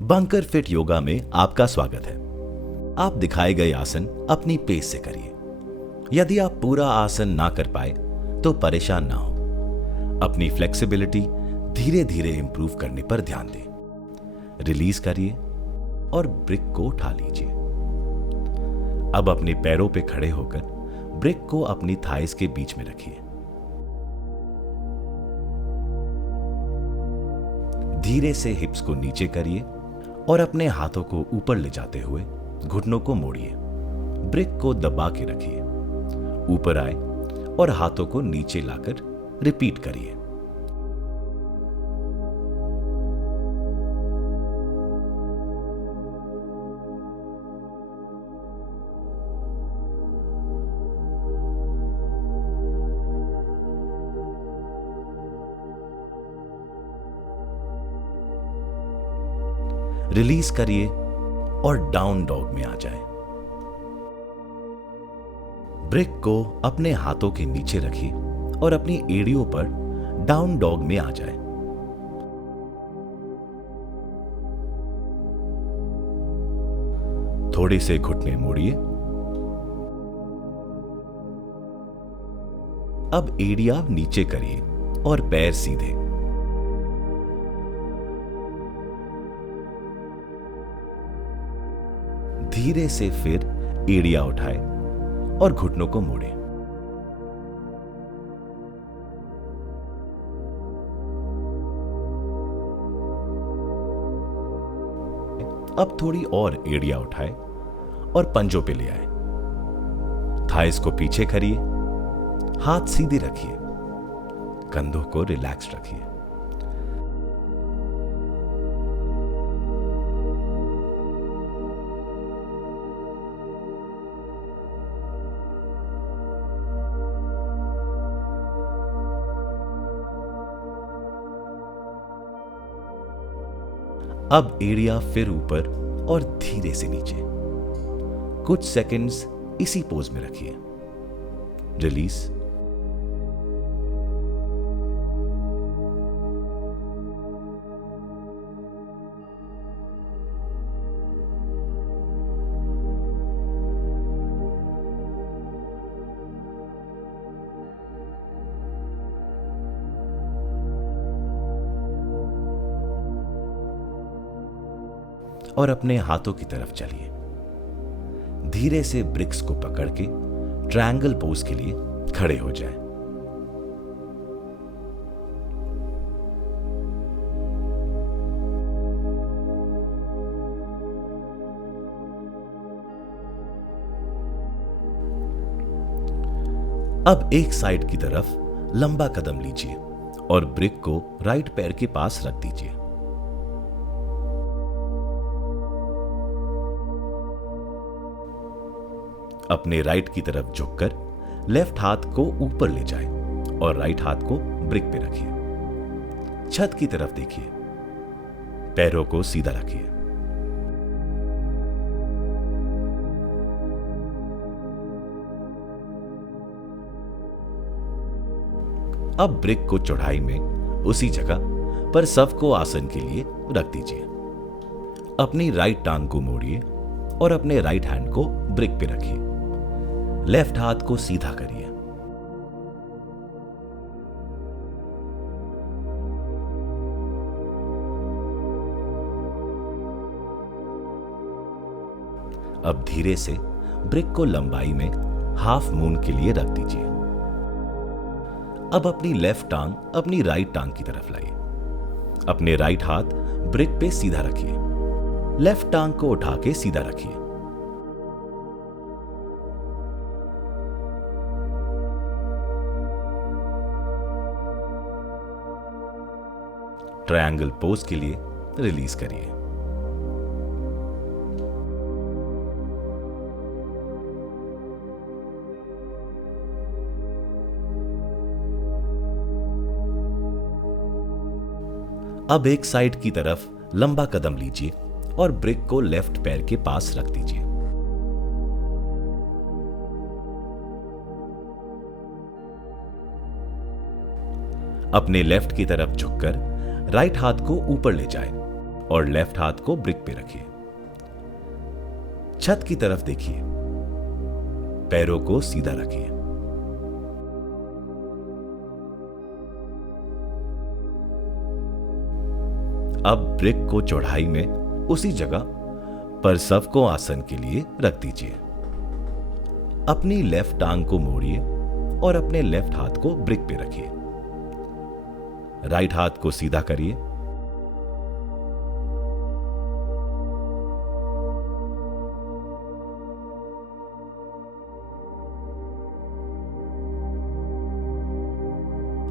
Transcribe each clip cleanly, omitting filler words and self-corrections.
Bunker fit yoga में आपका स्वागत है। आप दिखाए गए आसन अपनी पेस से करिए। यदि आप पूरा आसन ना कर पाए तो परेशान ना हो। अपनी फ्लेक्सिबिलिटी धीरे धीरे इंप्रूव करने पर ध्यान दें। रिलीज करिए और ब्रिक को उठा लीजिए। अब अपने पैरों पे खड़े होकर ब्रिक को अपनी थाइस के बीच में रखिए। धीरे से हिप्स को नीचे करिए और अपने हाथों को ऊपर ले जाते हुए घुटनों को मोड़िए। ब्रिक को दबा के रखिए। ऊपर आए और हाथों को नीचे लाकर रिपीट करिए। रिलीज करिए और डाउन डॉग में आ जाए। ब्रिक को अपने हाथों के नीचे रखिए और अपनी एड़ियों पर डाउन डॉग में आ जाए। थोड़े से घुटने मोड़िए। अब एड़ियां नीचे करिए और पैर सीधे। धीरे से फिर एड़ियां उठाए और घुटनों को मोड़े। अब थोड़ी और एड़ियां उठाए और पंजों पे ले आए। थाइस को पीछे करिए। हाथ सीधे रखिए। कंधों को रिलैक्स रखिए। अब एड़ियां फिर ऊपर और धीरे से नीचे। कुछ सेकंड्स इसी पोज में रखिए। रिलीज। और अपने हाथों की तरफ चलिए। धीरे से ब्रिक्स को पकड़ के ट्रायंगल पोज के लिए खड़े हो जाएं। अब एक साइड की तरफ लंबा कदम लीजिए और ब्रिक को राइट पैर के पास रख दीजिए। अपने राइट की तरफ झुककर लेफ्ट हाथ को ऊपर ले जाएं और राइट हाथ को ब्रिक पे रखिए। छत की तरफ देखिए। पैरों को सीधा रखिए। अब ब्रिक को चौड़ाई में उसी जगह पर सबको आसन के लिए रख दीजिए। अपनी राइट टांग को मोड़िए और अपने राइट हैंड को ब्रिक पे रखिए। लेफ्ट हाथ को सीधा करिए। अब धीरे से ब्रिक को लंबाई में हाफ मून के लिए रख दीजिए। अब अपनी लेफ्ट टांग अपनी राइट टांग की तरफ लाइए। अपने राइट हाथ ब्रिक पे सीधा रखिए। लेफ्ट टांग को उठा के सीधा रखिए। ट्रायंगल पोज के लिए रिलीज करिए। अब एक साइड की तरफ लंबा कदम लीजिए और ब्रिक को लेफ्ट पैर के पास रख दीजिए। अपने लेफ्ट की तरफ झुककर राइट हाथ को ऊपर ले जाएं और लेफ्ट हाथ को ब्रिक पे रखिए। छत की तरफ देखिए, पैरों को सीधा रखिए। अब ब्रिक को चौड़ाई में उसी जगह पर सबको आसन के लिए रख दीजिए। अपनी लेफ्ट टांग को मोड़िए और अपने लेफ्ट हाथ को ब्रिक पे रखिए। राइट हाथ को सीधा करिए।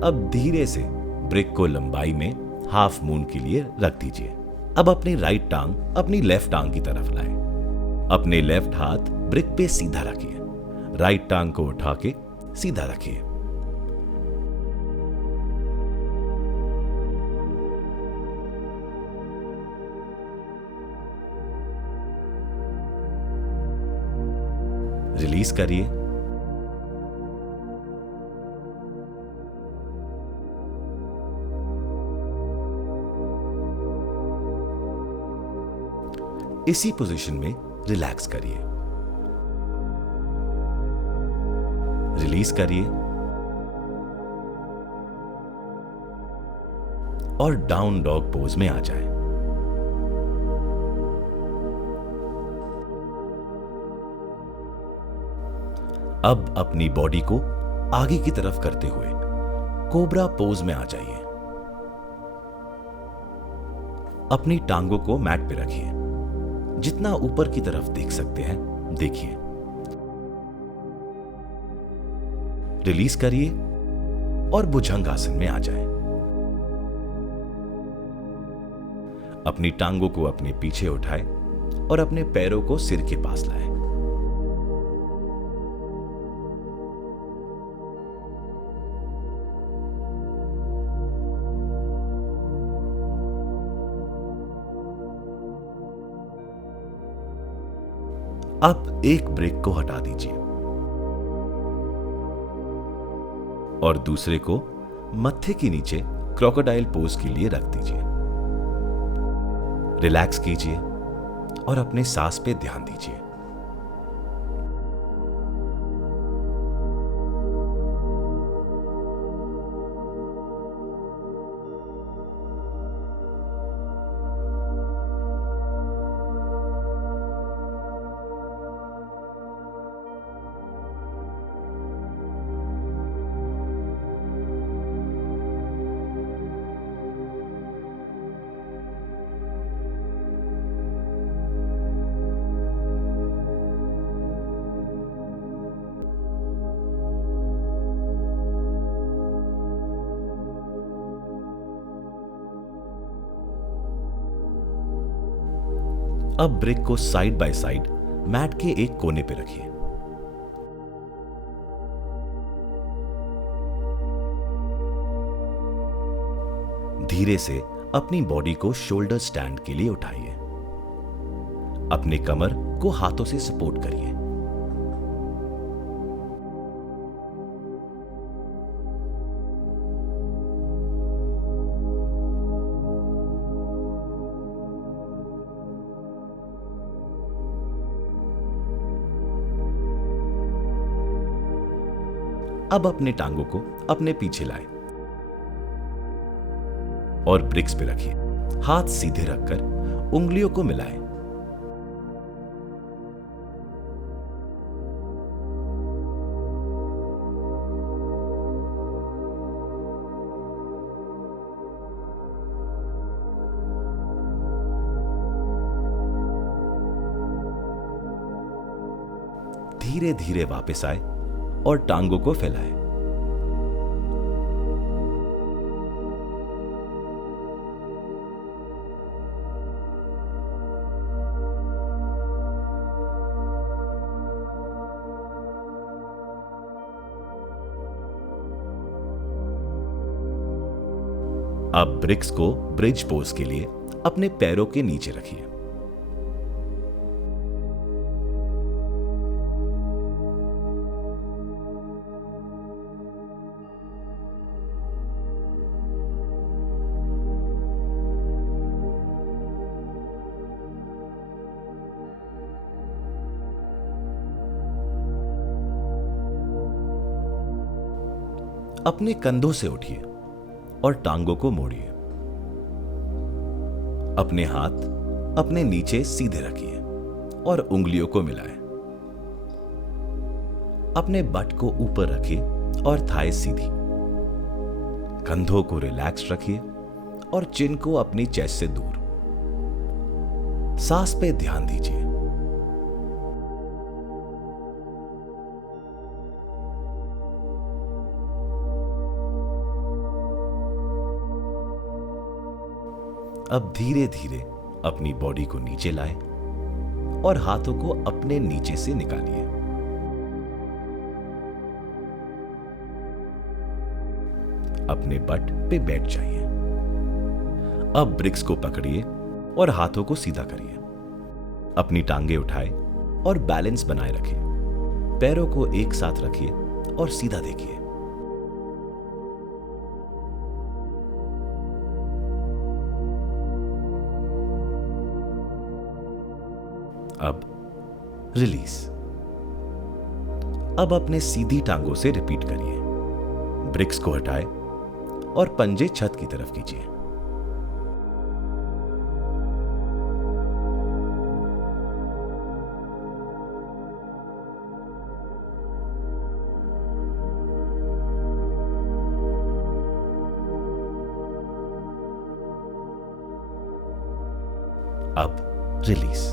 अब धीरे से ब्रिक को लंबाई में हाफ मून के लिए रख दीजिए। अब अपनी राइट टांग अपनी लेफ्ट टांग की तरफ लाएं। अपने लेफ्ट हाथ ब्रिक पे सीधा रखिए। राइट टांग को उठा के सीधा रखिए। रिलीज करिए। इसी पोजीशन में रिलैक्स करिए। रिलीज करिए और डाउन डॉग पोज में आ जाएं। अब अपनी बॉडी को आगे की तरफ करते हुए कोबरा पोज में आ जाइए। अपनी टांगों को मैट पे रखिए। जितना ऊपर की तरफ देख सकते हैं देखिए। रिलीज करिए और भुजंगासन में आ जाएं। अपनी टांगों को अपने पीछे उठाएं और अपने पैरों को सिर के पास लाएं। अब एक ब्रिक को हटा दीजिए और दूसरे को मत्थे के नीचे क्रोकोडाइल पोज के लिए रख दीजिए। रिलैक्स कीजिए और अपने सांस पे ध्यान दीजिए। अब ब्रिक को साइड बाय साइड मैट के एक कोने पे रखिए। धीरे से अपनी बॉडी को शोल्डर स्टैंड के लिए उठाइए। अपने कमर को हाथों से सपोर्ट करिए। अब अपने टांगों को अपने पीछे लाएं और ब्रिक्स पे रखिए। हाथ सीधे रखकर उंगलियों को मिलाएं। धीरे धीरे वापस आए और टांगों को फैलाएं। अब ब्रिक्स को ब्रिज पोज के लिए अपने पैरों के नीचे रखिए। अपने कंधों से उठिए और टांगों को मोड़िए। अपने हाथ अपने नीचे सीधे रखिए और उंगलियों को मिलाएं। अपने बट को ऊपर रखिए और थाई सीधी। कंधों को रिलैक्स रखिए और चिन को अपनी चेस्ट से दूर। सांस पे ध्यान दीजिए। अब धीरे धीरे अपनी बॉडी को नीचे लाएं और हाथों को अपने नीचे से निकालिए। अपने बट पे बैठ जाइए। अब ब्रिक्स को पकड़िए और हाथों को सीधा करिए। अपनी टांगे उठाएं और बैलेंस बनाए रखिए। पैरों को एक साथ रखिए और सीधा देखिए। अब रिलीज। अब अपने सीधी टांगों से रिपीट करिए। ब्रिक्स को हटाएं और पंजे छत की तरफ कीजिए। अब रिलीज।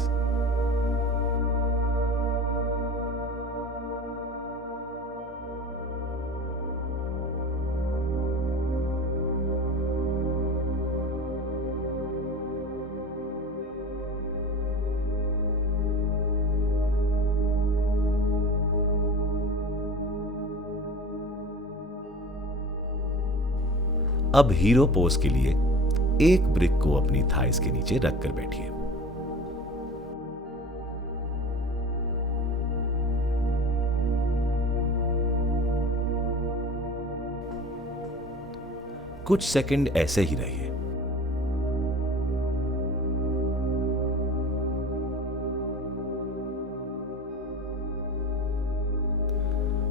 अब हीरो पोज के लिए एक ब्रिक को अपनी थाइस के नीचे रखकर बैठिए। कुछ सेकंड ऐसे ही रहिए।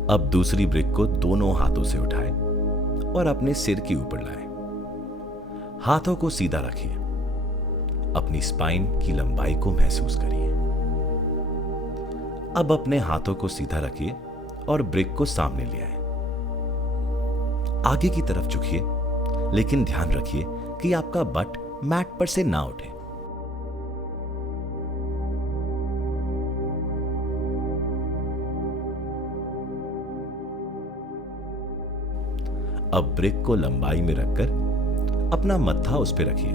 अब दूसरी ब्रिक को दोनों हाथों से उठाएं और अपने सिर के ऊपर लाएं। हाथों को सीधा रखिए। अपनी स्पाइन की लंबाई को महसूस करिए। अब अपने हाथों को सीधा रखिए और ब्रिक को सामने ले आए। आगे की तरफ झुकिए, लेकिन ध्यान रखिए कि आपका बट मैट पर से ना उठे। अब ब्रिक को लंबाई में रखकर अपना मत्था उस पर रखिए।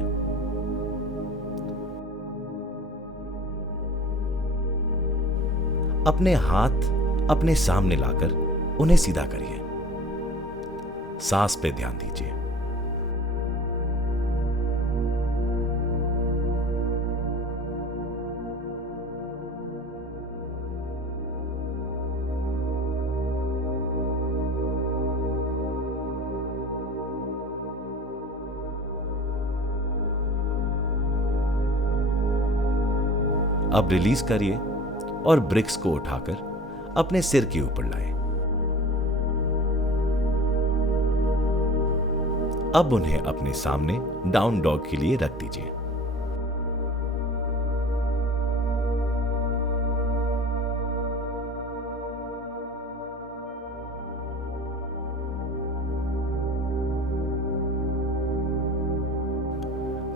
अपने हाथ अपने सामने लाकर उन्हें सीधा करिए। सांस पे ध्यान दीजिए। अब रिलीज करिए और ब्रिक्स को उठाकर अपने सिर के ऊपर लाएं। अब उन्हें अपने सामने डाउन डॉग के लिए रख दीजिए।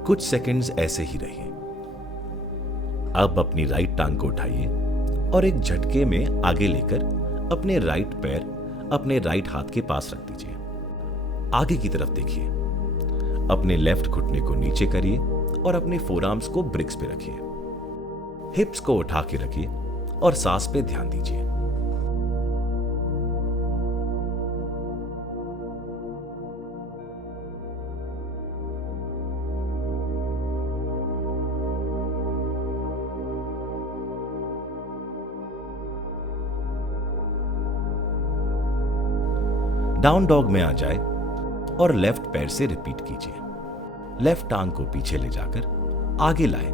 कुछ सेकंड्स ऐसे ही रहिए। अब अपनी राइट टांग को उठाइए और एक झटके में आगे लेकर अपने राइट पैर अपने राइट हाथ के पास रख दीजिए। आगे की तरफ देखिए। अपने लेफ्ट घुटने को नीचे करिए और अपने फोरआर्म्स को ब्रिक्स पे रखिए। हिप्स को उठा के रखिए और सांस पे ध्यान दीजिए। डाउन डॉग में आ जाए और लेफ्ट पैर से रिपीट कीजिए। लेफ्ट टांग को पीछे ले जाकर आगे लाएं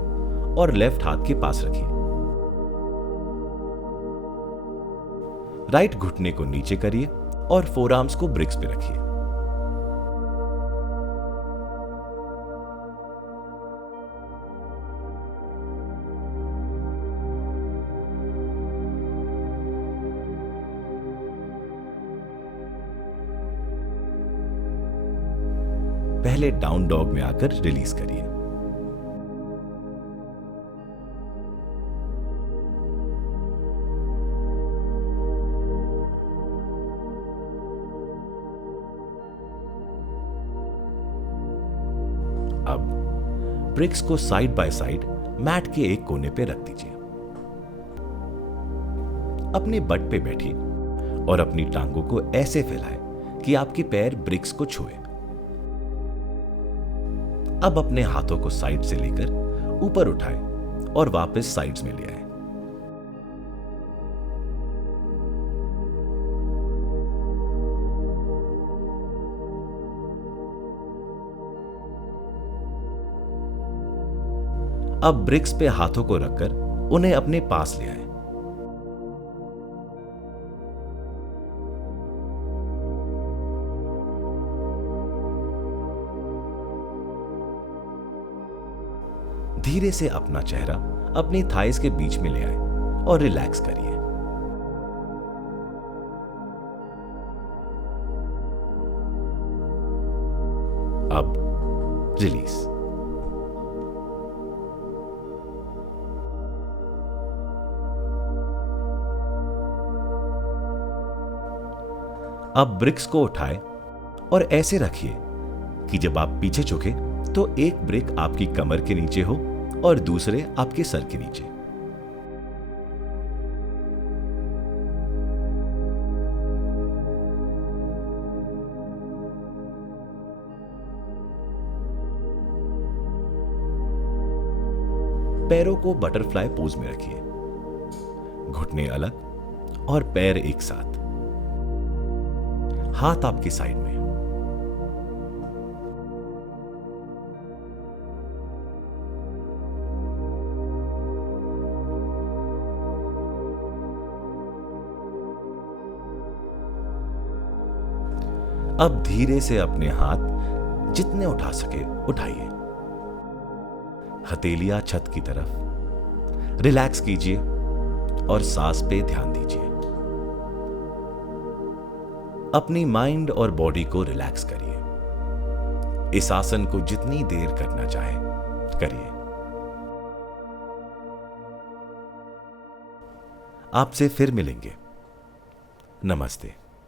और लेफ्ट हाथ के पास रखिए। राइट घुटने को नीचे करिए और फोरआर्म्स को ब्रिक्स पे रखिए। पहले डाउन डॉग में आकर रिलीज करिए। अब ब्रिक्स को साइड बाय साइड मैट के एक कोने पे रख दीजिए। अपने बट पे बैठिए और अपनी टांगों को ऐसे फैलाएं कि आपके पैर ब्रिक्स को छुए। अब अपने हाथों को साइड से लेकर ऊपर उठाएं और वापस साइड्स में ले आए। अब ब्रिक्स पे हाथों को रखकर उन्हें अपने पास ले आए। धीरे से अपना चेहरा अपनी थाइस के बीच में ले आए और रिलैक्स करिए। अब रिलीज। अब ब्रिक्स को उठाए और ऐसे रखिए कि जब आप पीछे झुके तो एक ब्रिक आपकी कमर के नीचे हो और दूसरे आपके सर के नीचे। पैरों को बटरफ्लाई पोज में रखिए, घुटने अलग और पैर एक साथ, हाथ आपकी साइड में। अब धीरे से अपने हाथ जितने उठा सके उठाइए, हथेलियां छत की तरफ। रिलैक्स कीजिए और सांस पे ध्यान दीजिए। अपनी माइंड और बॉडी को रिलैक्स करिए। इस आसन को जितनी देर करना चाहे करिए। आपसे फिर मिलेंगे। नमस्ते।